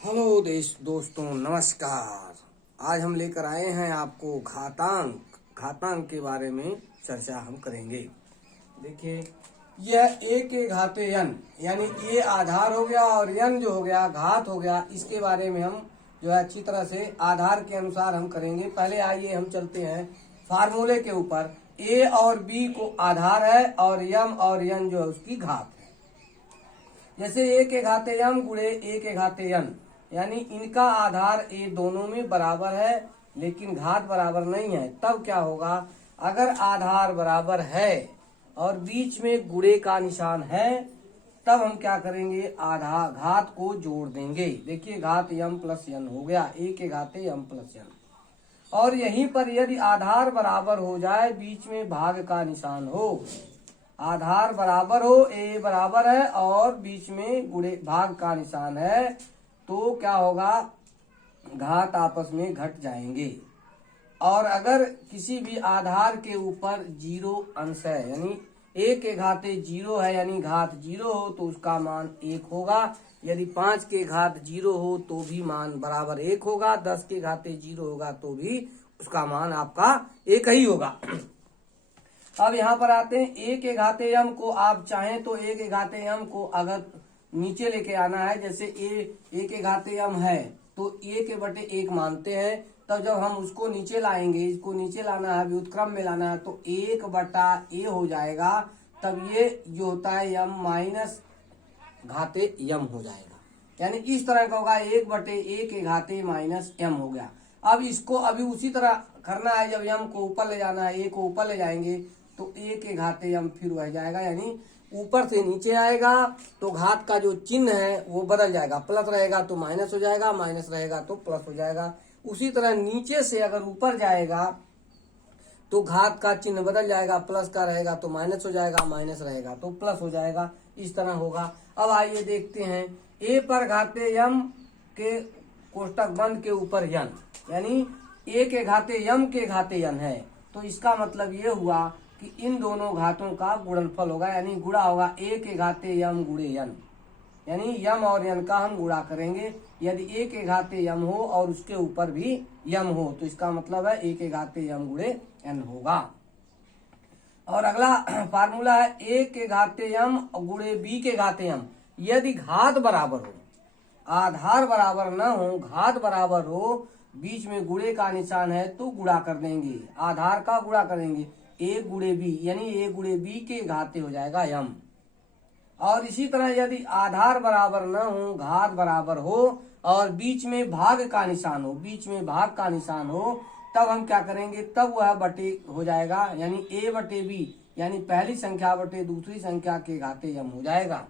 Hello दोस्तों नमस्कार। आज हम लेकर आए हैं आपको घातांक के बारे में चर्चा हम करेंगे। देखिए, यह ए के घाते n यानी ये आधार हो गया और n जो हो गया घात हो गया। इसके बारे में हम जो है अच्छी तरह से आधार के अनुसार हम करेंगे। पहले आइए हम चलते हैं फार्मूले के ऊपर। a और b को आधार है और m और n जो है उसकी घात है। जैसे a के घाते m गुणे a के घाते n, यानी इनका आधार a दोनों में बराबर है लेकिन घात बराबर नहीं है। तब क्या होगा, अगर आधार बराबर है और बीच में गुणे का निशान है तब हम क्या करेंगे, आधा घात को जोड़ देंगे। देखिए, घात m प्लस n हो गया, a के घाते m प्लस n। और यहीं पर यदि आधार बराबर हो जाए, बीच में भाग का निशान हो, आधार बराबर हो, a बराबर है और बीच में गुणे भाग का निशान है, तो क्या होगा, घात आपस में घट जाएंगे। और अगर किसी भी आधार के ऊपर जीरो अंश है, यानी a के घाते जीरो है यानी घात जीरो हो तो उसका मान 1 होगा। यदि 5 के घात जीरो हो तो भी मान बराबर 1 होगा। 10 के घाते जीरो होगा तो भी उसका मान आपका 1 ही होगा। अब यहाँ पर आते हैं, a के घाते m को आप चाहें तो a के घाते m को अगर नीचे लेके आना है, जैसे a के घाते m है तो a के बटे 1 मानते हैं, तब जब हम उसको नीचे लाएंगे, इसको नीचे लाना है, व्युत्क्रम में लाना है, तो 1 बटा a हो जाएगा। तब ये जो होता है m माइनस घाते m हो जाएगा, यानी इस तरह का होगा, 1 बटे a के घाते माइनस m हो गया। अब इसको अभी उसी तरह करना है, जब m को ऊपर ले जाना है, a को ऊपर ले जाएंगे तो a के घाते m फिर रह जाएगा, यानी ऊपर से नीचे आएगा तो घात का जो चिन्ह है वो बदल जाएगा। प्लस रहेगा तो माइनस हो जाएगा, माइनस रहेगा तो प्लस हो जाएगा। उसी तरह नीचे से अगर ऊपर जाएगा तो घात का चिन्ह बदल जाएगा, प्लस का रहेगा तो माइनस हो जाएगा, माइनस रहेगा तो प्लस हो जाएगा। इस तरह होगा। अब आइए देखते हैं, a पर घाते m के कोष्टक बंद के ऊपर n, यानी a के घाते m के घाते n है, तो इसका मतलब ये हुआ कि इन दोनों घातों का गुणनफल होगा, यानी गुणा होगा a के घाते m गुणे n, यानी m और n का हम गुणा करेंगे। यदि a के घाते m हो और उसके ऊपर भी m हो तो इसका मतलब है a के घाते m गुणे n होगा। और अगला फार्मूला है a के घाते m गुणे b के घाते m। यदि घात बराबर हो, आधार बराबर न हो, घात बराबर हो, बीच में गुणे का निशान है तो गुणा कर देंगे, आधार का गुणा करेंगे, a गुणे b, यानी a गुणे b के घाते हो जाएगा m। और इसी तरह यदि आधार बराबर न हो, घात बराबर हो और बीच में भाग का निशान हो, बीच में भाग का निशान हो, तब हम क्या करेंगे, तब वह बटे हो जाएगा, यानी a बटे b, यानी पहली संख्या बटे दूसरी संख्या के घाते m हो जाएगा,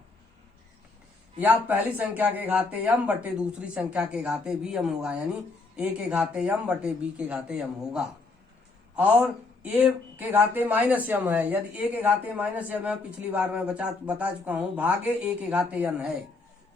या पहली संख्या के घाते m बटे दूसरी संख्या के घाते भी m होगा, यानी a के घाते m बटे b के घाते m होगा। और a के घाते माइनस m है, यदि a के घाते माइनस m है, पिछली बार मैं बता चुका हूँ, भागे a के घाते n है,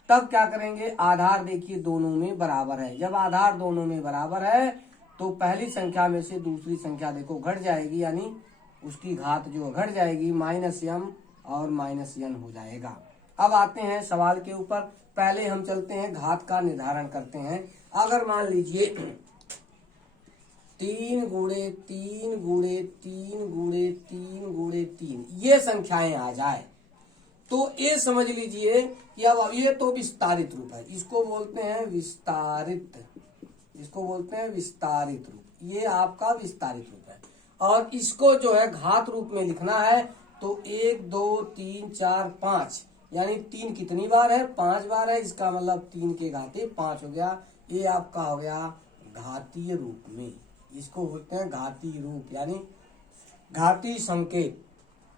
तब क्या करेंगे, आधार देखिए दोनों में बराबर है। जब आधार दोनों में बराबर है तो पहली संख्या में से दूसरी संख्या देखो घट जाएगी, यानी उसकी घात जो घट जाएगी, माइनस m और माइनस n हो जाएगा। अब आते हैं सवाल के ऊपर। पहले हम चलते हैं घात का निर्धारण करते हैं। अगर मान लीजिए 3 गुणे 3 गुणे 3 गुणे 3 गुणे 3 ये संख्याएं आ जाए तो ये समझ लीजिए कि अब ये तो विस्तारित रूप है, इसको बोलते हैं विस्तारित, इसको बोलते हैं विस्तारित रूप, ये आपका विस्तारित रूप है। और इसको जो है घात रूप में लिखना है तो 1 2 3 4 5, यानी 3 कितनी बार है, 5 बार है, इसका मतलब 3 के घाते 5 हो गया। ये आपका हो गया घातीय रूप में, इसको बोलते हैं घातीय रूप, यानी घातीय संकेत।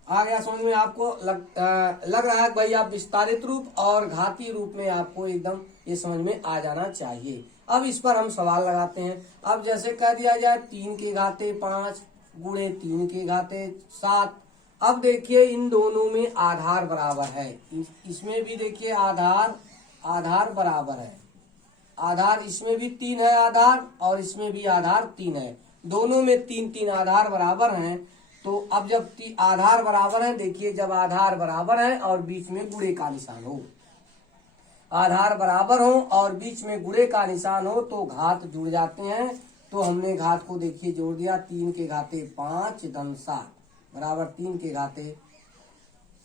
आ गया समझ में आपको? लग रहा है भाई आप विस्तारित रूप और घातीय रूप में आपको एकदम ये समझ में आ जाना चाहिए। अब इस पर हम सवाल लगाते हैं। अब जैसे कह दिया जाए 3 के घाते 5 गुणे 3 के घाते 7। अब देखिए इन दोनों में आधार बराबर है, इसमें भी देखिए आधार बराबर है, आधार इसमें भी 3 है आधार और इसमें भी आधार 3 है, दोनों में 3 आधार बराबर हैं। तो अब जब आधार बराबर है, देखिए जब आधार बराबर है और बीच में गुणे का निशान हो, आधार बराबर हो और बीच में गुणे का निशान हो तो घात जुड़ जाते हैं। तो हमने घात को देखिए जोड़ दिया, 3 के घाते 5 धन 7 बराबर 3 के घाते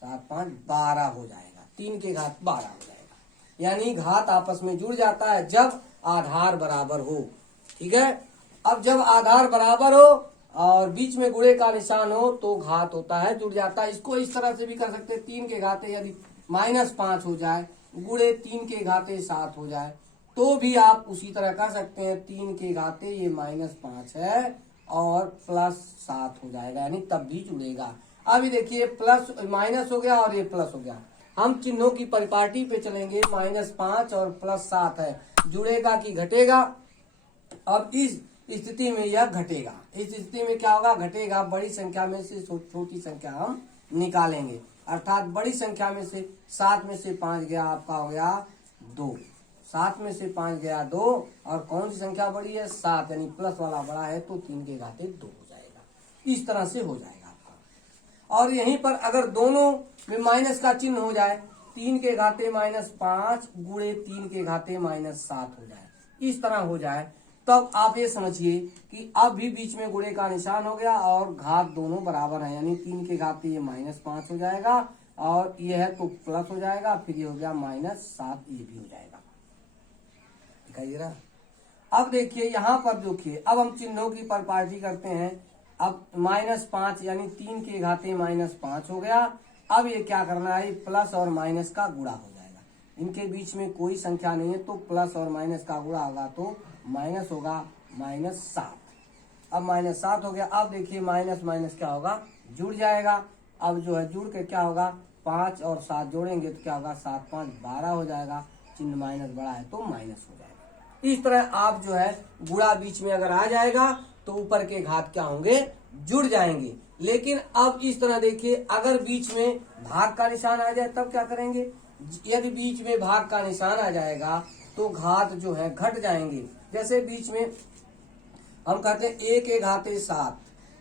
7 5 12 हो जाएगा। 3 के घात 12 हो जाएगा, यानी घात आपस में जुड़ जाता है जब आधार बराबर हो। ठीक है, अब जब आधार बराबर हो और बीच में गुणे का निशान हो तो घात होता है जुड़ जाता है। इसको इस तरह से भी कर सकते हैं, 3 के घाते यदि -5 हो जाए गुणे 3 के घाते 7 हो जाए तो भी आप उसी तरह कर सकते हैं। 3 के घाते ये -5 है और +7 हो जाएगा, यानी तब भी जुड़ेगा। अभी देखिए प्लस माइनस हो गया और ये प्लस हो गया। हम चिन्हों की परिपाटी पे चलेंगे, -5 और +7 है, जुड़ेगा कि घटेगा। अब इस स्थिति में यह घटेगा। इस स्थिति में क्या होगा, घटेगा। बड़ी संख्या में से छोटी संख्या हम निकालेंगे, अर्थात बड़ी संख्या में से 7 में से 5 गया, आपका हो गया 2। 7 में से 5 गया 2, और कौन सी संख्या बड़ी है, 7, यानी प्लस वाला बड़ा है तो 3 के घाते 2 हो जाएगा। इस तरह से हो जाएगा आपका। और यहीं पर अगर दोनों में माइनस का चिन्ह हो जाए, 3 के घाते -5 गुणे 3 के घाते -7 हो जाए, इस तरह हो जाए, तब आप ये समझिए कि अब भी बीच में गुणे का निशान हो गया और घात दोनों बराबर है, यानी 3 के घाते ये -5 हो जाएगा और ये है तो प्लस हो जाएगा, फिर ये हो गया -7, ये भी हो जाएगा। दिखाई दे रहा। अब देखिए यहाँ पर देखिए, अब हम चिन्हों की परिपाटी करते हैं। अब -5 यानी 3 के घाते -5 हो गया। अब ये क्या करना है, प्लस और माइनस का गुणा हो जाएगा। इनके बीच में कोई संख्या नहीं है तो प्लस और माइनस का गुणा होगा तो माइनस होगा -7। अब -7 हो गया। अब देखिए माइनस माइनस क्या होगा, जुड़ जाएगा। अब जो है जुड़ के क्या होगा, 5 और 7 जोड़ेंगे तो क्या होगा, 7 5 12 हो जाएगा। चिन्ह माइनस बड़ा है तो माइनस हो जाएगा। इस तरह आप जो है गुणा बीच में अगर आ जाएगा तो ऊपर के घात क्या होंगे, जुड़ जाएंगे। लेकिन अब इस तरह देखिए, अगर बीच में भाग का निशान आ जाए तब क्या करेंगे। यदि बीच में भाग का निशान आ जाएगा तो घात जो है घट जाएंगे। जैसे बीच में हम कहते हैं 1 के घाते 7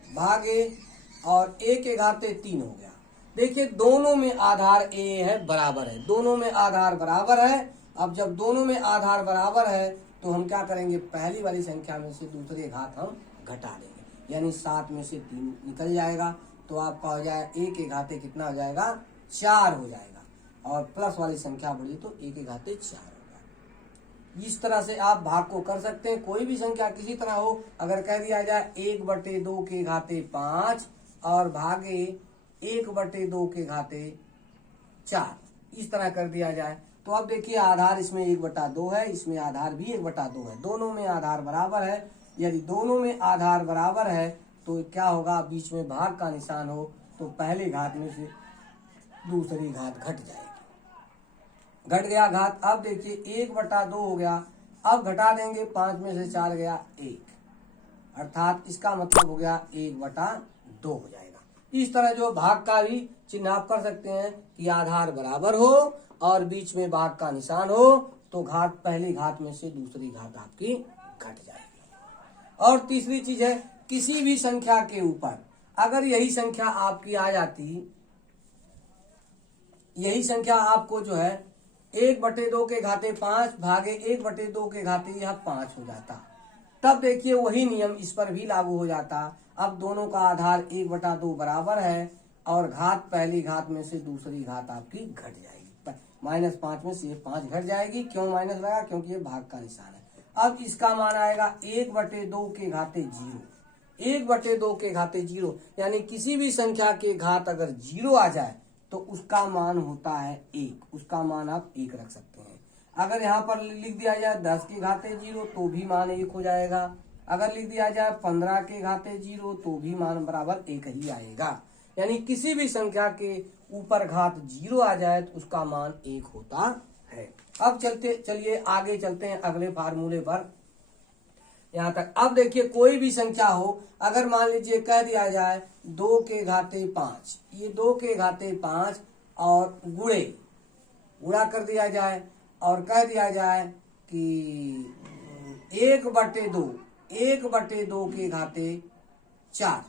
भागे और 1 के घाते 3 हो गया। देखिए दोनों में आधार a है, बराबर है, दोनों में आधार बराबर है। अब जब दोनों में आधार बराबर है तो हम क्या करेंगे, पहली वाली संख्या में से दूसरे घात हम घटा देंगे, यानी 7 में से 3 निकल जाएगा तो आपका हो जाएगा 1 के घाते कितना हो जाएगा, 4 हो जाएगा। और प्लस वाली संख्या बढ़ी तो 1 के घाते 4 हो गया। इस तरह से आप भाग को कर सकते हैं। कोई भी संख्या किसी तरह हो, अगर कह दिया जाए 1/2 के घाते 5 और भागे 1/2 के घाते 4, इस तरह कर दिया जाए तो अब देखिए आधार इसमें 1/2 है, इसमें आधार भी 1/2 है, दोनों में आधार बराबर है। यदि दोनों में आधार बराबर है तो क्या होगा, बीच में भाग का निशान हो तो पहले घात में से दूसरी घात घट जाएगी। घट गया घात। अब देखिए 1/2 हो गया। अब घटा देंगे, 5 में से 4 गया 1, अर्थात इसका मतलब हो गया 1/2 हो जाएगा। इस तरह जो भाग का भी चिन्ह आप कर सकते हैं कि आधार बराबर हो और बीच में भाग का निशान हो तो घात पहली घात में से दूसरी घात आपकी घट जाएगी। और तीसरी चीज है, किसी भी संख्या के ऊपर अगर यही संख्या आपकी आ जाती, यही संख्या आपको जो है 1/2 के घाते 5 भागे 1/2 के घाते यह 5 हो जाता, तब देखिए वही नियम इस पर भी लागू हो जाता। अब दोनों का आधार 1/2 बराबर है और घात पहली घात में से दूसरी घात आपकी घट जाएगी। -5 में से 5 घट जाएगी। क्यों माइनस लगा, क्योंकि ये भाग का निशान है। अब इसका मान आएगा 1/2 के घाते 0। 1/2 के घाते 0, यानी किसी भी संख्या के घात अगर 0 आ जाए तो उसका मान होता है 1, उसका मान आप 1 रख सकते हैं। अगर यहाँ पर लिख दिया जाए 10 के घाते 0 तो भी मान 1 हो जाएगा। अगर लिख दिया जाए 15 के घाते 0 तो भी मान बराबर 1 ही आएगा। यानी किसी भी संख्या के ऊपर घात 0 आ जाए तो उसका मान 1 होता है। अब चलिए आगे चलते हैं अगले फार्मूले पर, यहाँ तक। अब देखिए कोई भी संख्या हो, अगर मान लीजिए कह दिया जाए 2 के घाते 5, ये 2 के घाते 5 और गुणा कर दिया जाए और कह दिया जाए कि 1/2 के घाते 4,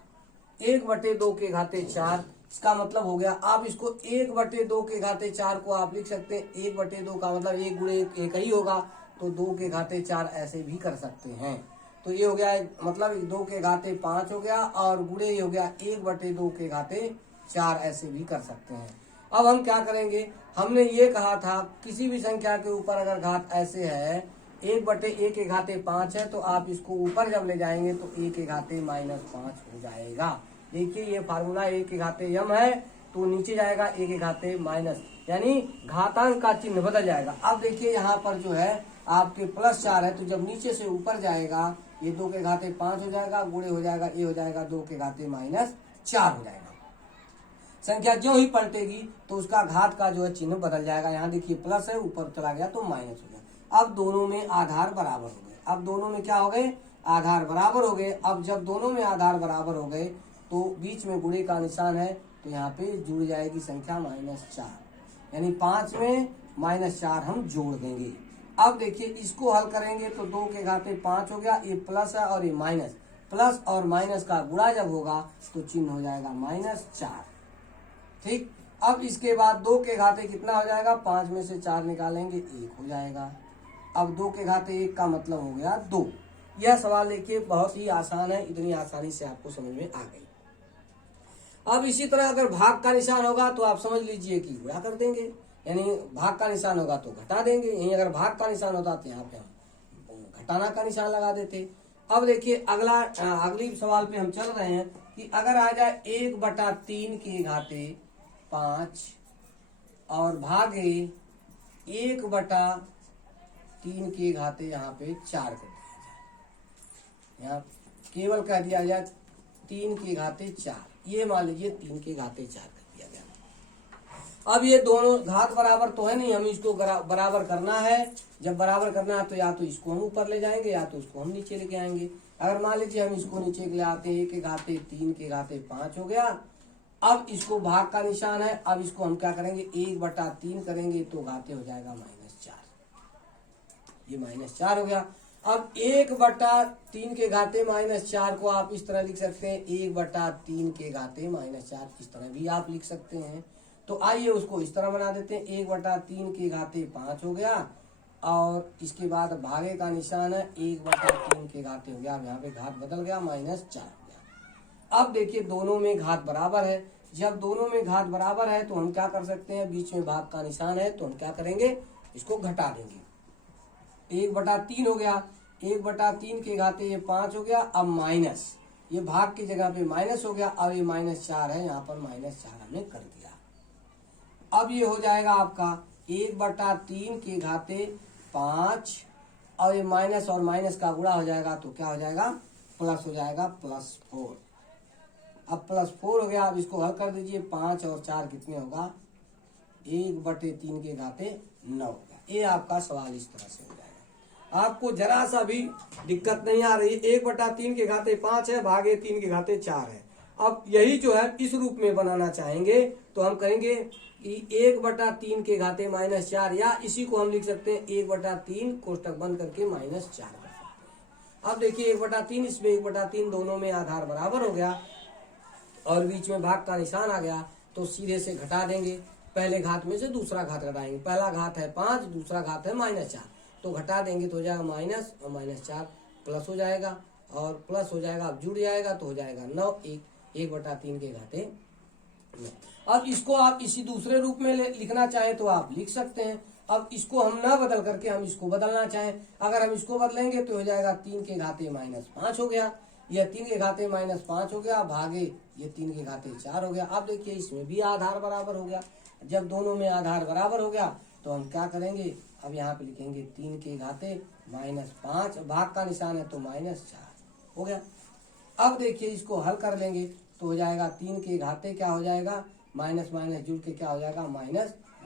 1/2 के घाते 4, इसका मतलब हो गया। आप इसको 1/2 के घाते 4 को आप लिख सकते हैं 1/2 का मतलब 1 गुणे 1 ही होगा, तो 2 के घाते 4 ऐसे भी कर सकते हैं। तो ये हो गया मतलब 2 के घाते 5 हो गया, और गुणे ये हो गया 1/2 के घाते 4 ऐसे भी कर सकते हैं। अब हम क्या करेंगे, हमने ये कहा था किसी भी संख्या के ऊपर अगर घात ऐसे है 1/1 के घाते 5 है, तो आप इसको ऊपर जब ले जाएंगे तो 1 के घाते -5 हो जाएगा। देखिए ये फार्मूला 1 के घाते m है, तो नीचे जाएगा 1 के घाते माइनस, यानी घातांक का चिन्ह बदल जाएगा। अब देखिए यहाँ पर जो है आपके +4 है, तो जब नीचे से ऊपर जाएगा ये 2 के घाते 5 हो जाएगा, गुणे हो जाएगा ये हो जाएगा 2 के घाते -4 हो जाएगा। संख्या जो ही पलटेगी तो उसका घात का जो है चिन्ह बदल जाएगा। यहाँ देखिए प्लस है, ऊपर चला गया तो माइनस हो गया। अब दोनों में आधार बराबर हो गए। अब दोनों में क्या हो गए, आधार बराबर हो गए। अब जब दोनों में आधार बराबर हो गए तो बीच में गुणे का निशान है, तो यहाँ पे जुड़ जाएगी संख्या -4, यानी 5 में -4 हम जोड़ देंगे। अब देखिए इसको हल करेंगे तो 2 के घाते 5 हो गया, ये प्लस है और ये माइनस, प्लस और माइनस का गुणा जब होगा तो चिन्ह हो जाएगा -4। ठीक, अब इसके बाद 2 के घाते कितना हो जाएगा, 5 में से 4 निकालेंगे 1 हो जाएगा। अब 2 के घाते 1 का मतलब हो गया 2। यह सवाल देखिए बहुत ही आसान है, इतनी आसानी से आपको समझ में आ गई। अब इसी तरह अगर भाग का निशान होगा तो आप समझ लीजिए कि गुणा कर देंगे, यानी भाग का निशान होगा तो घटा देंगे। यहीं अगर भाग का निशान होता तो यहाँ पे हम घटाना का निशान लगा देते। अब देखिए अगली सवाल पे हम चल रहे हैं कि अगर आ जाए 1/3 के घाते 5 और भागे 1/3 के घाते यहाँ पे 4 कर दिया जाए, यहाँ केवल कह दिया जाए 3 के घाते 4, ये मान लीजिए 3 के घाते 4 कर दिया गया। अब ये दोनों घात बराबर तो है नहीं, हमें इसको बराबर करना है। जब बराबर करना है तो या तो इसको हम ऊपर ले जाएंगे या तो उसको हम नीचे लेके आएंगे। अगर मान लीजिए हम इसको नीचे ले आते हैं, 1 के घाते 3 के घाते 5 हो गया। अब इसको भाग का निशान है, अब इसको हम क्या करेंगे 1/3 करेंगे तो घाते हो जाएगा -4, ये -4 हो गया। अब 1/3 के घाते -4 को आप इस तरह लिख सकते हैं 1/3 के घाते -4, इस तरह भी आप लिख सकते हैं। तो आइए उसको इस तरह बना देते हैं, 1/3 के घाते 5 हो गया, और इसके बाद भागे का निशान है 1/3 के घाते हो गया। अब यहाँ पे घात बदल गया -4 हो गया। अब देखिए दोनों में घात बराबर है, जब दोनों में घात बराबर है तो हम क्या कर सकते हैं, बीच में भाग का निशान है तो हम क्या करेंगे, इसको घटा देंगे। 1/3 हो गया, 1/3 के घाते ये 5 हो गया। अब माइनस, ये भाग की जगह पे माइनस हो गया, अब ये -4 है, यहाँ पर -4 हमने कर दिया। अब ये हो जाएगा आपका 1/3 के घाते 5, और ये माइनस और माइनस का गुणा हो जाएगा तो क्या हो जाएगा, प्लस हो जाएगा, +4। अब +4 हो गया। अब इसको हल कर दीजिए, 5 और 4 कितने होगा, 1/3 के घाते 9 हो गया। ये आपका सवाल इस तरह से हो जाएगा। आपको जरा सा भी दिक्कत नहीं आ रही। 1/3 के घाते 5 है, भागे 3 के घाते 4 है। अब यही जो है इस रूप में बनाना चाहेंगे तो हम कहेंगे कि 1/3 के घाते -4, या इसी को हम लिख सकते हैं 1/3 कोष्टक बंद करके -4 कर सकते हैं। अब देखिए 1/3 इसमें 1/3 दोनों में आधार बराबर हो गया और बीच में भाग का निशान आ गया, तो सीधे से घटा देंगे। पहले घात में से दूसरा घात घटाएंगे, पहला घात है 5, दूसरा घात है -4, तो घटा देंगे तो हो जाएगा माइनस और -4 प्लस हो जाएगा, और प्लस हो जाएगा, अब जुड़ जाएगा तो हो जाएगा 9, 1/3 के घाते 9। अब इसको आप इसी दूसरे रूप में लिखना चाहें तो आप लिख सकते हैं। अब इसको हम ना बदल करके हम इसको बदलना चाहें, अगर हम इसको बदलेंगे तो हो जाएगा 3 के घाते -5 हो गया, यह 3 के घाते -5 हो गया, भागे ये 3 के घाते 4 हो गया। अब देखिए इसमें भी आधार बराबर हो गया। जब दोनों में आधार बराबर हो गया तो हम क्या करेंगे, अब यहाँ पे लिखेंगे 3 के घाते -5, भाग का निशान है तो -4 हो गया। अब देखिए इसको हल कर लेंगे तो हो जाएगा 3 के घाते क्या हो जाएगा, माइनस माइनस जुड़ के क्या हो जाएगा, -9 हो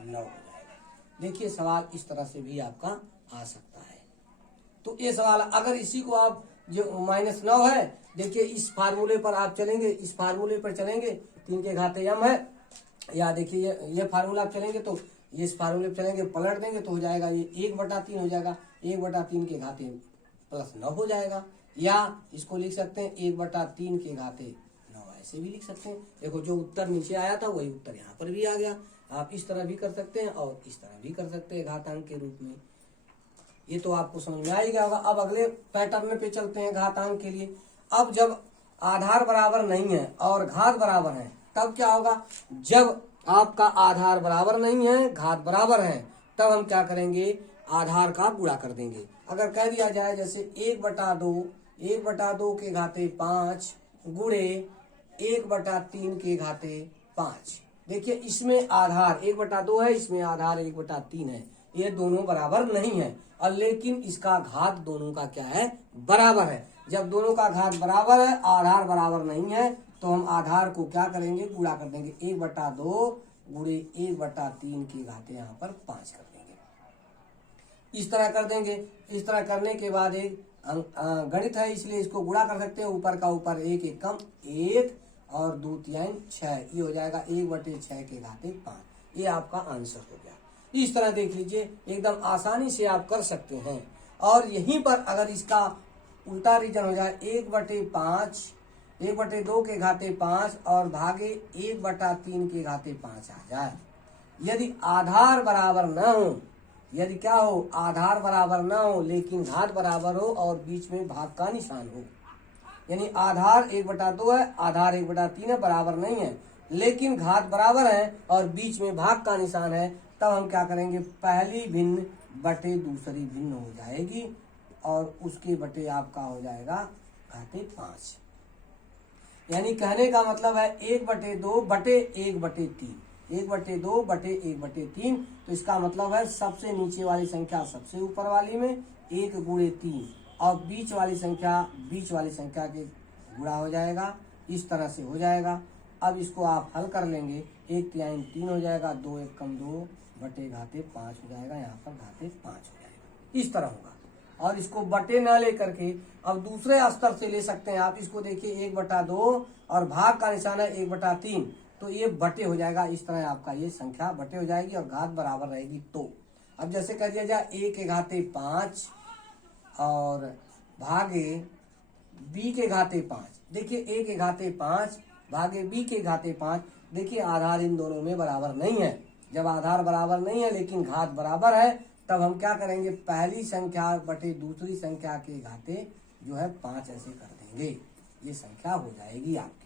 जाएगा। देखिए सवाल इस तरह से भी आपका आ सकता है। तो ये सवाल अगर इसी को आप जो -9 है, देखिए इस फार्मूले पर आप चलेंगे, इस फार्मूले पर चलेंगे, 3 के घाते m है, या देखिए ये फार्मूला आप चलेंगे तो ये इस फार्मूले पर चलेंगे, पलट देंगे तो हो जाएगा ये 1/3 हो जाएगा, 1/3 के घाते +9 हो जाएगा, या इसको लिख सकते हैं 1/3 के घाते 9 ऐसे भी लिख सकते हैं। देखो जो उत्तर नीचे आया था वही उत्तर यहाँ पर भी आ गया। आप इस तरह भी कर सकते हैं और इस तरह भी कर सकते हैं घातांक के रूप में। ये तो आपको समझ में आ ही गया होगा। अब अगले पैटर्न पे चलते हैं घातांक के लिए। अब जब आधार बराबर नहीं है और घात बराबर है तब क्या होगा? जब आपका आधार बराबर नहीं है, घात बराबर है, तब हम क्या करेंगे? आधार का गुणा कर देंगे। अगर कह दिया जाए जैसे 1/2 के घाते 5 गुणे 1/3 के घाते 5। देखिए इसमें आधार 1/2 है, इसमें आधार 1/3 है, ये दोनों बराबर नहीं है, और लेकिन इसका घात दोनों का क्या है? बराबर है। जब दोनों का घात बराबर है, आधार बराबर नहीं है, तो हम आधार को क्या करेंगे? गुणा कर देंगे। 1/2 गुणे 1/3 के घाते यहाँ पर 5 कर देंगे। इस तरह कर देंगे। इस तरह करने के बाद एक गणित है, इसलिए इसको गुणा कर सकते हैं। ऊपर का ऊपर 1 एकम 1 और 2 तिहाई 6, ये हो जाएगा 1/6 के घाते 5। ये आपका आंसर हो गया। इस तरह देख लीजिए, एकदम आसानी से आप कर सकते हैं। और यहीं पर अगर इसका उल्टा रीजन हो जाए 1/2 के घाते 5 और भागे 1/3 के घाते 5 आ जाए, यदि आधार बराबर न हो, यदि क्या हो? आधार बराबर न हो लेकिन घात बराबर हो और बीच में भाग का निशान हो, यानी आधार 1/2 है, आधार 1/3 है, बराबर नहीं है, लेकिन घात बराबर है और बीच में भाग का निशान है, तब हम क्या करेंगे? पहली भिन्न बटे दूसरी भिन्न हो जाएगी और उसके बटे आपका हो जाएगा घाते 5। यानी कहने का मतलब है 1/2 बटे 1/3, 1/2 बटे 1/3। तो इसका मतलब है सबसे नीचे वाली संख्या सबसे ऊपर वाली में 1 गुणे 3 और बीच वाली संख्या के गुणा हो जाएगा। इस तरह से हो जाएगा। अब इसको आप हल कर लेंगे, 1 तिहाई 3 हो जाएगा, 2 एकम 2 बटे घाते 5 हो जाएगा, यहाँ पर घाते 5 हो जाएगा। इस तरह होगा। और इसको बटे न लेकर के अब दूसरे स्तर से ले सकते हैं आप। इसको देखिए 1/2 और भाग का निशान है 1/3, तो ये बटे हो जाएगा। इस तरह आपका ये संख्या बटे हो जाएगी और घात बराबर रहेगी। तो अब जैसे कह दिया जाए a के घाते 5 और भागे b के घाते 5। देखिए a के घाते 5 भागे b के घाते 5। देखिए आधार इन दोनों में बराबर नहीं है। जब आधार बराबर नहीं है लेकिन घात बराबर है, तब हम क्या करेंगे? पहली संख्या बटे दूसरी संख्या के घाते जो है 5 ऐसे कर देंगे। ये संख्या हो जाएगी आपकी।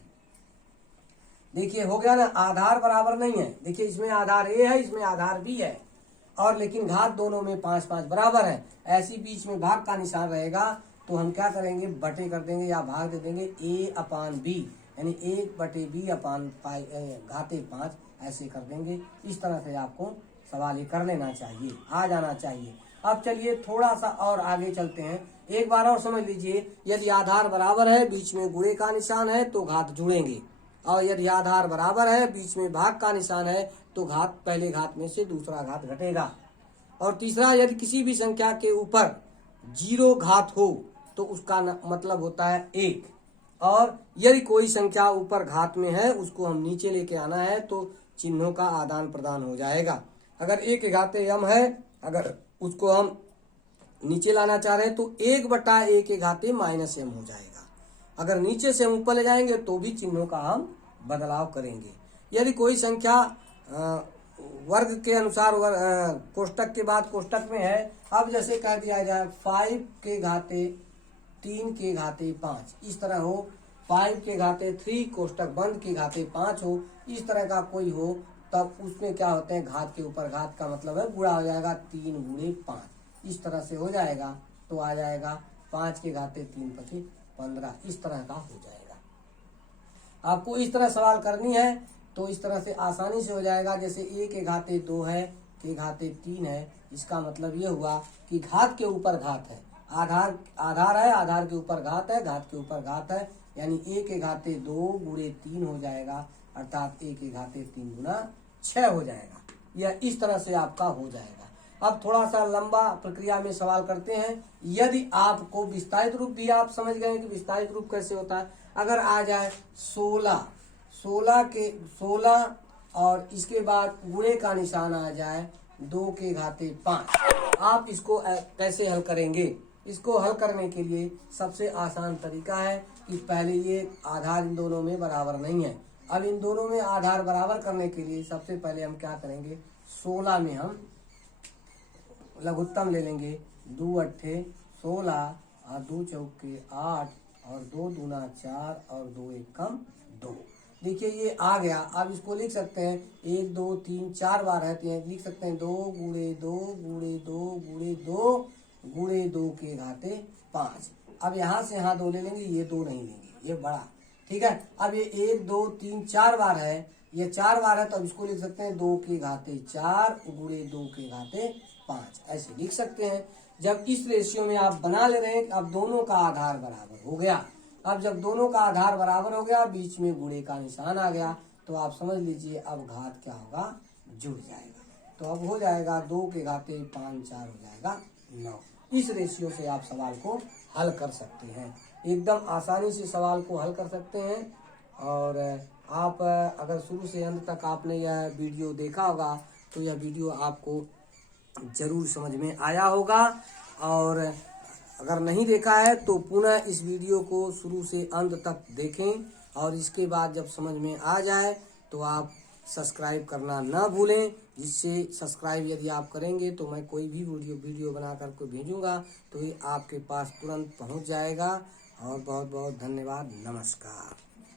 देखिए हो गया ना, आधार बराबर नहीं है। देखिए इसमें आधार a है, इसमें आधार b है, और लेकिन घात दोनों में 5-5 बराबर है। ऐसी बीच में भाग का निशान रहेगा, तो हम क्या करेंगे? बटे कर देंगे या भाग दे देंगे a/b, यानी 1/b/ घाते 5 ऐसे कर देंगे। इस तरह से आपको सवाल ये कर लेना चाहिए, आ जाना चाहिए। अब चलिए थोड़ा सा और आगे चलते हैं। एक बार और समझ लीजिए, यदि आधार बराबर है, बीच में गुणे का निशान है, तो घात जुड़ेंगे, और यदि आधार बराबर है, बीच में भाग का निशान है, तो घात पहले घात में से दूसरा घात घटेगा। और तीसरा, यदि किसी भी संख्या के ऊपर 0 घात हो तो उसका मतलब होता है 1, और यदि कोई संख्या ऊपर घात में है उसको हम नीचे लेके आना है तो चिन्हों का आदान प्रदान हो जाएगा। अगर 1 के घाते m है, अगर उसको हम नीचे लाना चाह रहे हैं तो 1/a के घाते -m हो जाएगा। अगर नीचे से हम ऊपर ले जाएंगे तो भी चिन्हों का हम बदलाव करेंगे। यदि कोई संख्या वर्ग के अनुसार कोष्टक के बाद कोष्टक में है, अब जैसे कह दिया जाए 5 के घाते 3 के घाते 5, इस तरह हो, 5 के घाते 3 कोष्टक बंद के घाते 5 हो, इस तरह का कोई हो, तब उसमें क्या होते हैं? घात के ऊपर घात का मतलब है गुणा हो जाएगा, 3 गुणे 5। इस तरह से हो जाएगा, तो आ जाएगा 5 के घाते 3 × 15, इस तरह का हो जाएगा। आपको इस तरह सवाल करनी है तो इस तरह से आसानी से हो जाएगा। जैसे a के घाते 2 है, के घाते 3 है, इसका मतलब ये हुआ कि घात के ऊपर घात है, आधार है, आधार के ऊपर घात है, घात के ऊपर घात है, यानी a के घाते 2 गुणे 3 हो जाएगा, अर्थात a के घाते 3 गुना 6 हो जाएगा। यह इस तरह से आपका हो जाएगा। अब थोड़ा सा लंबा प्रक्रिया में सवाल करते हैं। यदि आपको विस्तारित रूप भी आप समझ गए कि विस्तारित रूप कैसे होता है। अगर आ जाए 16 और इसके बाद गुणे का निशान आ जाए 2 के घाते 5, आप इसको कैसे हल करेंगे? इसको हल करने के लिए सबसे आसान तरीका है कि पहले ये आधार इन दोनों में बराबर नहीं है। अब इन दोनों में आधार बराबर करने के लिए सबसे पहले हम क्या करेंगे, 16 में हम लघुत्तम ले लेंगे। 2 अट्ठे 16 और 2 चौके 8 और 2 दूना 4 और 2 एकम 2। देखिए ये आ गया। अब इसको लिख सकते हैं 1 2 3 4 बार है तो लिख सकते हैं 2 गुणे 2 गुणे 2 गुणे 2 गुणे 2 के घाते 5। अब यहाँ से यहाँ 2 ले लेंगे, ये 2 नहीं लेंगे, ये बड़ा, ठीक है। अब ये 1 2 3 4 बार है, ये 4 बार है तो अब इसको लिख सकते हैं 2 के घाते 4 गुणे 2 के घाते 5, ऐसे लिख सकते हैं। जब इस रेशियो में आप बना ले रहे हैं, अब दोनों का आधार बराबर हो गया। अब जब दोनों का आधार बराबर हो गया, बीच में गुणे का निशान आ गया, तो आप समझ लीजिए अब घात क्या होगा, जुड़ जाएगा। तो अब हो जाएगा 2 के घाते 5 4 हो जाएगा 9। इस रेशियो से आप सवाल को हल कर सकते हैं, एकदम आसानी से सवाल को हल कर सकते हैं। और आप अगर शुरू से अंत तक आपने यह वीडियो देखा होगा तो यह वीडियो आपको जरूर समझ में आया होगा। और अगर नहीं देखा है तो पुनः इस वीडियो को शुरू से अंत तक देखें, और इसके बाद जब समझ में आ जाए तो आप सब्सक्राइब करना ना भूलें। जिससे सब्सक्राइब यदि आप करेंगे तो मैं कोई भी वीडियो बना कर के भेजूंगा तो ये आपके पास तुरंत पहुंच जाएगा। और बहुत बहुत धन्यवाद, नमस्कार।